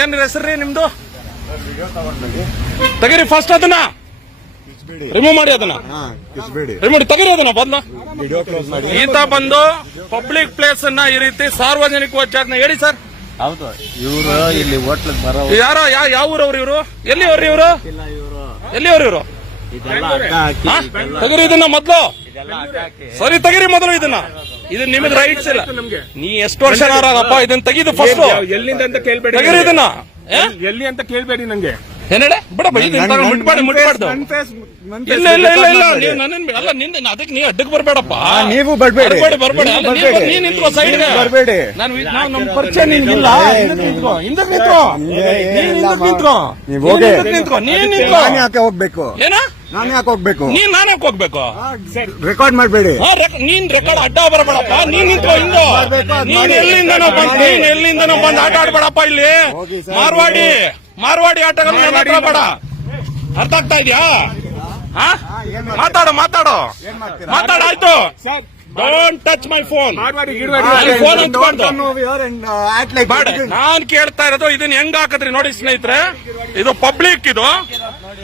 ಏನ್ ರೀ ನಿಮ್ದು? ತೆಗೀರಿ ಫಸ್ಟ್ ಅದನ್ನ. ರಿಮೂವ್ ಮಾಡಿ ಅದನ್ನ. ರಿಮೂವ್ ತೆಗೀರಿ ಅದನ್ನ ಮಾಡಿ ಈತ ಬಂದು ಪಬ್ಲಿಕ್ ಪ್ಲೇಸ್ ಅನ್ನ ಈ ರೀತಿ ಸಾರ್ವಜನಿಕ ಜಾಗನ ಹೇಳಿ ಸರ್ ಹೌದು ಇವರು ಇಲ್ಲಿ ಬರೋ ಯಾರೋ ಯಾವ ಊರವ್ರು ಇವರು? ಎಲ್ಲಿ ಅವ್ರಿ ಇವರು. ಎಲ್ಲಿ ಅವ್ರಿ ಇವರು? ತೆಗೀರಿ ಇದನ್ನ ಮೊದ್ಲು. ಸರಿ ತೆಗೀರಿ ಮೊದಲು ಇದನ್ನ. ಇದು ನಿಮಗೆ ರೈಟ್ಸ್ ಇಲ್ಲ. ನೀ ಎಷ್ಟು ವರ್ಷ ಆಗಪ್ಪ ಇದನ್ನ ತೆಗಿದು ಫಸ್ಟ್ ಎಲ್ಲಿಂದ ಅಂತ ಕೇಳ್ಬೇಡಿ ತೆಗೀರಿ ಇದನ್ನ? ಎಲ್ಲಿ ಅಂತ ಕೇಳ್ಬೇಡಿ ನಂಗೆ. ಏನೇಳೆ ಮುಟ್ಬಾರ್ದು ನನ್ ಇಲ್ಲ ಇಲ್ಲ ಇಲ್ಲ ಇಲ್ಲ record ನೀವು ನನ್ನ ಅಲ್ಲ ನಿಂದ ಅದಕ್ಕೆ ನೀ ಅಡ್ಡಕ್ಕೆ ಬರಬೇಡಪ್ಪ. ನೀವು ಬರಬೇಡಿ. ಬರ್ಬೇಡಿ ಬರ್ಬೇಡಿ. ನಿಂತ್ಕೋ ಸೈಡ್ ನಾನು ನಾವು ನಮ್ಮ ಪರಿಚಯ ನಿಂತ್ಕೋ ನಿಂತ್ಕೋ. ನಿಮ್ಗೆ ನೀನ್ ನಿಂತ್ಕೋ. ನೀನ್ ನಿಂತ್ಕೋ ನೀನ್ ನಿಂತ್ಕೋ. ನಾನು ಹೋಗ್ಬೇಕು? ಏನ? ನಾನು ಯಾಕೆ ಹೋಗ್ಬೇಕು? ನೀನ್ ನಾನು ಯಾಕೆ ಹೋಗ್ಬೇಕು? ರೆಕಾರ್ಡ್ ಮಾಡಬೇಡಿ. ನೀನ್ ರೆಕಾರ್ಡ್ ಅಡ್ಡ ಬರಬೇಡಪ್ಪ. ನೀನ್ ನಿಂತ್ಕೋ ಹಿಂದೆ ನೀನ್. ಎಲ್ಲಿಂದನೋ ಬಂದ್. ನೀನ್ ಎಲ್ಲಿಂದನೋ ಬಂದ್ ಆಟ ಆಡ್ಬೇಡಪ್ಪ ಇಲ್ಲಿ. ಮಾರ್ವಾಡಿ ಮಾರ್ವಾಡಿ ಆಟಗಳು ಬೇಡ. ಅರ್ಥ ಆಗ್ತಾ ಇದೆಯಾ? ಮಾತಾಡು ಮಾತಾಡು. ಏನ್ ಮಾಡ್ತೀರಾ? ಮಾತಾಡ ಆಯ್ತು. Sir don't touch my phone phone ನಾನ್ ಕೇಳ್ತಾ ಇರೋದು ಇದನ್ನ ಹೆಂಗ್ ಹಾಕದ್ರಿ ನೋಡಿ ಸ್ನೇಹಿತರೆ. ಇದು ಪಬ್ಲಿಕ್ ಇದು.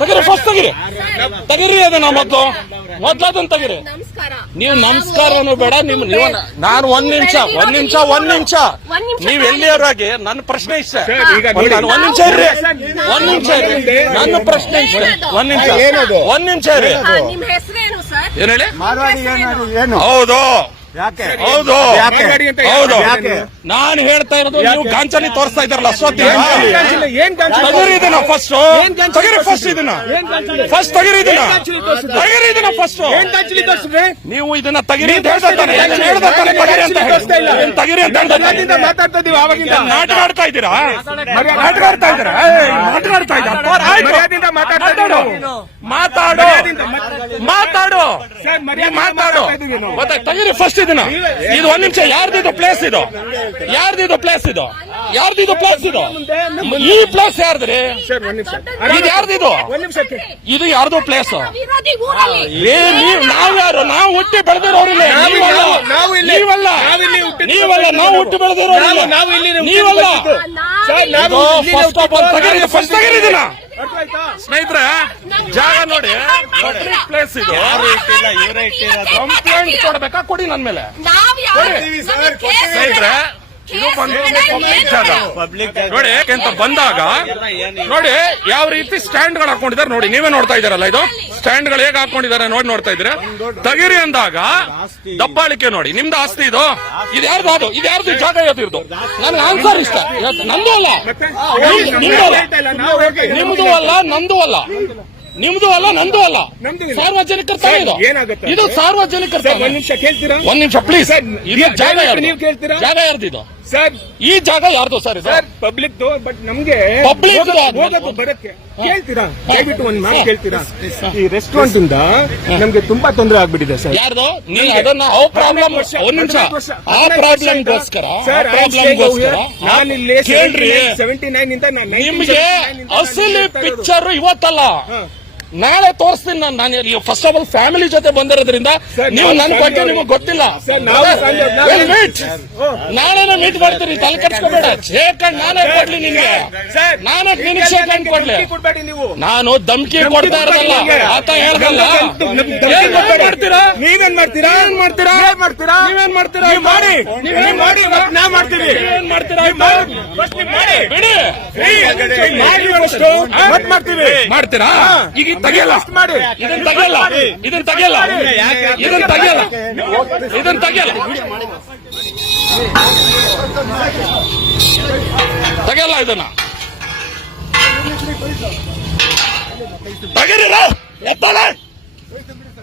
ತೆಗಿರಿ ಫಸ್ಟ್ ತಗಿರಿ. ತಗಿರಿ ಅದನ್ನ ಮೊದ್ಲು. ಮೊದ್ಲು ಅದನ್ನ ತಗಿರಿ. ನಮಸ್ಕಾರ. ನೀವು ನಮಸ್ಕಾರನು ಬೇಡ ನಿಮ್ ನೀವು ನಾನು ಒಂದ್ ನಿಮಿಷ ಒಂದ್ ನಿಮಿಷ ಒಂದ್ ನಿಮಿಷ. ನೀವು ಎಲ್ಲಿಯವರಾಗಿ? ನನ್ನ ಪ್ರಶ್ನೆ ಇಷ್ಟ. ನಾನು ಒಂದ್ ನಿಮಿಷ ಇರ್ರಿ. ಒಂದ್ ನಿಮಿಷ ಇರ್ರಿ. ನನ್ನ ಪ್ರಶ್ನೆ ಇಷ್ಟ. ಒಂದ್ ನಿಮಿಷ? ಒಂದ್ ನಿಮಿಷ ಇರ್ರಿ. ಏನ್ ಹೇಳಿ? ಹೌದು. ಹೌದು. ಯಾಕೆ? ಹೌದು. ಯಾಕೆ? ನಾನು ಹೇಳ್ತಾ ಇರೋದು ನೀವು ಗಾಂಚಲಿ ತೋರಿಸ್ತಾ ಇದ್ದಾರಲ್ಲ ಇದನ್ನ ಫಸ್ಟ್ ತಗಿರಿ ಫಸ್ಟ್ ಇದನ್ನ. ಫಸ್ಟ್ ತಗಿರಿ ಇದನ್ನ. ತಗಿರಿ ಇದನ್ನ ಫಸ್ಟ್? ನೀವು ಇದನ್ನ ತಗಿರಿ ಅಂತ ಹೇಳ್ತಾ ಇದ್ದಾನೆ. ಏನ್ ಹೇಳ್ತಾ ಇದ್ದಾನೆ? ತಗಿರಿ ಅಂತ ತಗಿರಿ ಅಂತ ಮಾತಾಡ್ತಾ ಇದೀವಿ ಆವಾಗಿಂದ. ನಾಟಕ ಆಡ್ತಾ ಇದ್ದೀರಾ? ನಾಟಕ ಆಡ್ತಾ ಇದ್ದೀರಾ? ನಾಟಕ ಆಡ್ತಾ ಇದ್ದೀರಾ? ಮರ್ಯಾದೆಯಿಂದ ಮಾತಾಡ್ತಾ ನಾವು. ಮಾತಾಡು. ಮಾತಾಡು. ಮಾತಾಡು. ತೆಗಿರಿ ಫಸ್ಟ್ ಇದನ್ನ. ಇದು ಒಂದ್ ನಿಮಿಷ ಯಾರ್ದಿದು ಪ್ಲೇಸ್ ಇದು? ಯಾರ್ದಿದು ಪ್ಲೇಸ್ ಇದು? ಯಾರ್ದಿದು ಪ್ಲೇಸ್ ಇದು? ಈ ಪ್ಲೇಸ್ ಯಾರ್ದ್ರಿ? ಸರ್ ಒಂದ್ ನಿಮಿಷ. ಇದು ಯಾರ್ದಿದು? ಒಂದ್ ನಿಮಿಷಕ್ಕೆ. ಇದು ಯಾರ್ದು ಪ್ಲೇಸ್ ನೀವ್ ನಾವ್ ಯಾರು? ನಾವು ಹುಟ್ಟಿ ಬೆಳೆದಿರೋರಿಲ್ಲ ನಾವು- ನೀವಲ್ಲ. ನಾವು- ನಾವು ನೀವಲ್ಲ. ನಾವು ನೀವಲ್ಲ ನಾವು ಹುಟ್ಟಿ ಬೆಳೆದಿರೋರಿಲ್ಲ ನಾವು- ನಾವು ಇಲ್ಲಿ. ನೀವಲ್ಲ. ಫಸ್ಟ್ ಆಫ್ ಆಲ್ ಫಸ್ಟ್ ಅರ್ಥ ಆಯ್ತಾ? ಸ್ನೇಹಿತರೆ ಜಾಗ ನೋಡಿ. ಪಬ್ಲಿಕ್ ಪ್ಲೇಸ್ ಇದು. ಕಂಪ್ಲೇಂಟ್ ಕೊಡ್ಬೇಕಾ? ಕೊಡಿ ನನ್ ಮೇಲೆ. ಸ್ನೇಹಿತರೆ ಇದೆ. ಬಂದು ಪಬ್ಲಿಕ್ ಜಾಗ. ನೋಡಿ ಯಾಕೆಂತ ಬಂದಾಗ ನೋಡಿ ಯಾವ ರೀತಿ ಸ್ಟ್ಯಾಂಡ್ಗಳು ಹಾಕೊಂಡಿದ್ದಾರೆ ನೋಡಿ ನೀವೇ ನೋಡ್ತಾ ಇದಾರಲ್ಲ ಇದು? ಸ್ಟ್ಯಾಂಡ್ಗಳು ಹೇಗೆ ಹಾಕೊಂಡಿದ್ದಾರೆ ನೋಡಿ ನೋಡ್ತಾ ಇದ್ರೆ ತಗಿರಿ ಅಂದಾಗ ದಬ್ಬಾಳಿಕೆ ನೋಡಿ ನಿಮ್ದು ಆಸ್ತಿ ಇದು? ಇದು ಯಾರ್ದು ಅದು? ಇದು ಯಾರ್ದು? ಜಾಗ ಯಾವ್ದು ನನ್ಗೆ ಆನ್ಸರ್ ಇಷ್ಟ. ನಂದು ಅಲ್ಲ. ನಿಮ್- ನಿಮ್ದು ಅಲ್ಲ. ಹೇಳ್ತಾ ನಾವು ನಿಮ್ದು ಅಲ್ಲ ನಂದು ಅಲ್ಲ. ನಿಮ್ದು ಅಲ್ಲ ನಂದು ಅಲ್ಲ. ಸಾರ್ವಜನಿಕರ ಇದು. ಏನಾಗುತ್ತೆ? ಇದು ಸಾರ್ವಜನಿಕರ. ಒಂದ್ ನಿಮಿಷ ಕೇಳ್ತೀರಾ? ಒಂದ್ ನಿಮಿಷ ಪ್ಲೀಸ್ ಜಾಗ ಯಾರ್ದು? ನೀವು ಕೇಳ್ತೀರಾ? ಜಾಗ ಯಾರ್ದು ಇದು ಸರ್ ಈ ಜಾಗ ಯಾರ್ದು ಸರ್ ಇದು? ಸರ್ ಪಬ್ಲಿಕ್ ಬಟ್ ನಮ್ಗೆ Public ಬರಕ್ಕೆ. ಕೇಳ್ತೀರಾ? ದಯವಿಟ್ಟು ಒಂದ್ ಮಾತು ಕೇಳ್ತೀರಾ? ಈ ರೆಸ್ಟೋರೆಂಟ್ ಇಂದ ನಮ್ಗೆ ತುಂಬಾ ತೊಂದರೆ ಆಗ್ಬಿಟ್ಟಿದೆ ಸರ್ ಯಾರ್ದು? ನೀವು ಅದನ್ನ ಆ ಪ್ರಾಬ್ಲಮ್ ಒಂದ್ ನಿಮಿಷ. ಆ ಪ್ರಾಬ್ಲಮ್ಗೋಸ್ಕರ ಆ ಪ್ರಾಬ್ಲಮ್ಗೋಸ್ಕರ ನಾನು ಇಲ್ಲಿ ಕೇಳ್ರಿ. ಸೆವೆಂಟಿ ನೈನ್ ಇಂದ ನಾನು ನಿಮ್ಗೆ ಅಸಲಿ ಪಿಕ್ಚರ್ ಇವತ್ತಲ್ಲ. ನಾಳೆ ತೋರಿಸ್ತೀನಿ ನಾನು. ನಾನು ಫಸ್ಟ್ ಆಫ್ ಆಲ್ ಫ್ಯಾಮಿಲಿ ಜೊತೆ ಬಂದಿರೋದ್ರಿಂದ ನೀವು ನನ್ನ ಬಗ್ಗೆ ನಿಮಗೆ ಗೊತ್ತಿಲ್ಲ. ನಾಳೆನ ಮೀಟ್ ಮಾಡ್ತೀರಿ ತಲೆ ಕೆಡ್ಸ್ಕೋಬೇಡ. ಶೇಖಂಡ್ ನಾನೇ ಕೊಡ್ಲಿ ನಿಮ್ಗೆ. ಸರ್ ನಾನೇ ನಿನಗೆ ಶೇಖಂಡ್ ಕೊಡ್ಲಿ. ಕೊಡ್ಬೇಡಿ ನೀವು. ನಾನು ಧಮ್ಕಿ ಕೊಡ್ತಾ ಇರೋದಲ್ಲ. ಆತ ಹೇಳ್ದಲ್ಲ. ಏನ್ ಮಾಡ್ತೀರಾ? ನೀವೇನ್ ಮಾಡ್ತೀರಾ? ಏನ್ ಮಾಡ್ತೀರಾ? ಏನ್ ಮಾಡ್ತೀರಾ? ನೀವೇನ್ ಮಾಡ್ತೀರಾ? ನೀವ್ ಮಾಡಿ. ನೀವ್ ಮಾಡಿ. ನಾ ಮಾಡ್ತೀವಿ. ಏನ್ ಮಾಡ್ತೀರಾ? ಬಿಡಿ. ಮಾಡ್ತೀವಿ ಮಾಡ್ತೀರಾ? ಈಗ ತೆಗಿಯಲ್ಲ. ಇದನ್ನ ತೆಗೆಯಲ್ಲ. ಇದನ್ನ ತೆಗೆಯಲ್ಲ. ಇದನ್ನ ತೆಗೆಯಲ್ಲ. ಇದನ್ನ ತೆಗೆಯಲ್ಲ. ತೆಗೆಯಲ್ಲ. ಇದನ್ನ. ತೆಗೀರಿರ ಎತ್ತಾಳೆ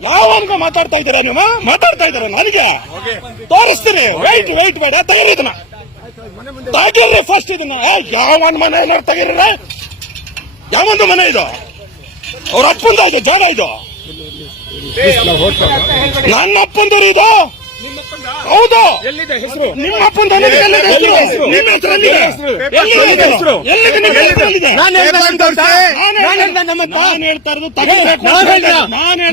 ಯಾವನ್ಗ ಮಾತಾಡ್ತಾ ಇದ್ದೀರಾ ನೀವು ಮಾತಾಡ್ತಾ ಇದ್ದೀರಾ ನನಗೆ? ತೋರಿಸ್ತೀನಿ. ವೈಟ್ ವೈಟ್ ಬೇಡ ತೆಗೀರಿ ಇದನ್ನ. ತೆಗೀರಿ ಫಸ್ಟ್ ಇದನ್ನ. ಏ, ಒಂದು ಮನೆ ಏನಾರು ತೆಗೀರಿ ಯಾವೊಂದು ಮನೆ ಇದು? ಅವ್ರ ಅಪ್ಪಂದ ಇದೆ ಜಾಗ ಇದು ನನ್ನ ಅಪ್ಪಂದರು ಇದು ಹೌದು ನಿಮ್ಮ ಅಪ್ಪಂದ? ನಿಮ್ಮ ಹೆಸರು ನಿಮ್ಮ ನಾನು ಹೇಳ್ತಾ ನಮ್ದು ಅಂತ? ನಾನು ಹೇಳ್ತಾ ಇರೋದು ನಾನು?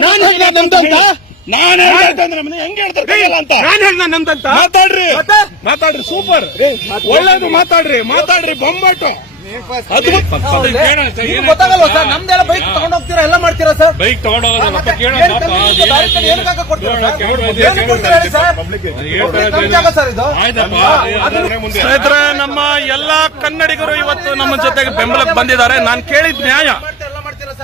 ನಾನು ಹೇಳ್ತಂದ್ರೆ ನಮ್ಮನ್ನ ಹೆಂಗ್ ಹೇಳ್ತಾರೆ ಕೈಯಲ್ಲ ಅಂತ. ನಾನು ಹೇಳ್ದ ನಮ್ದಂತ ಮಾತಾಡ್ರಿ? ಮಾತಾಡ್ರಿ ಸೂಪರ್. ಒಳ್ಳೇದು ಮಾತಾಡ್ರಿ ಮಾತಾಡ್ರಿ ಬೊಂಬಾಟು. ಗೊತ್ತಾಗಲ್ವಾ ಸರ್? ನಮ್ದೆಲ್ಲ ಬೈಕ್ ತಗೊಂಡ್ ಹೋಗ್ತೀರಾ ಎಲ್ಲ ಮಾಡ್ತೀರಾ ಸರ್? ಬೈಕ್ ಜಾಗ ಸ್ನೇಹಿತರೆ ನಮ್ಮ ಎಲ್ಲಾ ಕನ್ನಡಿಗರು ಇವತ್ತು ನಮ್ಮ ಜೊತೆಗೆ ಬೆಂಬಲಕ್ಕೆ ಬಂದಿದ್ದಾರೆ. ನಾನು ಕೇಳಿದ ನ್ಯಾಯ.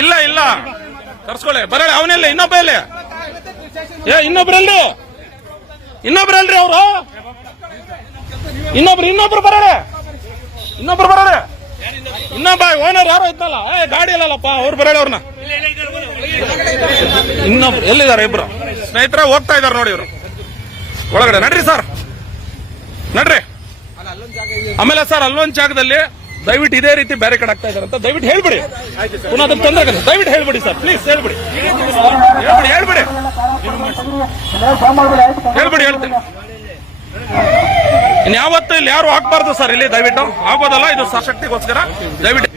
ಇಲ್ಲ ಇಲ್ಲ. ತರ್ಸ್ಕೊಳ್ಳಿ. ಬರಲ್ಲ ಅವನೆಲ್ಲ ಇನ್ನೊಬ್ಬ ಇಲ್ಲಿ ಏ ಇನ್ನೊಬ್ರಲ್ಲಿ ಇನ್ನೊಬ್ರಲ್ರಿ ಅವರು? ಇನ್ನೊಬ್ರು ಇನ್ನೊಬ್ರು ಬರೋಣ ಇನ್ನೊಬ್ರು ಬರೋಣ ಇನ್ನೊಬ್ಬ ಓನರ್ ಯಾರೋ ಇದ್ದಲ್ಲ ಏ ಗಾಡಿ ಇಲ್ಲಲ್ಲಪ್ಪ ಅವ್ರು ಬರೋಣ ಅವ್ರನ್ನ. ಇನ್ನೊಬ್ರು ಎಲ್ಲಿದ್ದಾರೆ ಇಬ್ರು? ಸ್ನೇಹಿತರ ಹೋಗ್ತಾ ಇದಾರೆ ನೋಡಿ ಇವರು. ಒಳಗಡೆ ನಡ್ರಿ ಸರ್. ನಡ್ರಿ. ಆಮೇಲೆ ಸರ್ ಅಲ್ಲೊಂದು ಜಾಗದಲ್ಲಿ ದಯವಿಟ್ಟು ಇದೇ ರೀತಿ ಬ್ಯಾರಿಕೇಡ್ ಆಗ್ತಾ ಇದಾರೆ ಅಂತ ದಯವಿಟ್ಟು ಹೇಳ್ಬಿಡಿ. ಪುನಃ ಅದನ್ನು ತೊಂದರೆ ದಯವಿಟ್ಟು ಹೇಳ್ಬಿಡಿ ಸರ್. ಪ್ಲೀಸ್ ಹೇಳ್ಬಿಡಿ. ಹೇಳ್ಬಿಡಿ ಹೇಳ್ಬಿಡಿ. ಹೇಳ್ಬಿಡಿ, ಹೇಳ್ತೀನಿ. ಇನ್ಯಾವತ್ತು ಇಲ್ಲಿ ಯಾರು ಹಾಕ್ಬಾರ್ದು ಸರ್ ಇಲ್ಲಿ, ದಯವಿಟ್ಟು. ಆಗೋದಲ್ಲ ಇದು ಸಶಕ್ತಿಗೋಸ್ಕರ. ದಯವಿಟ್ಟು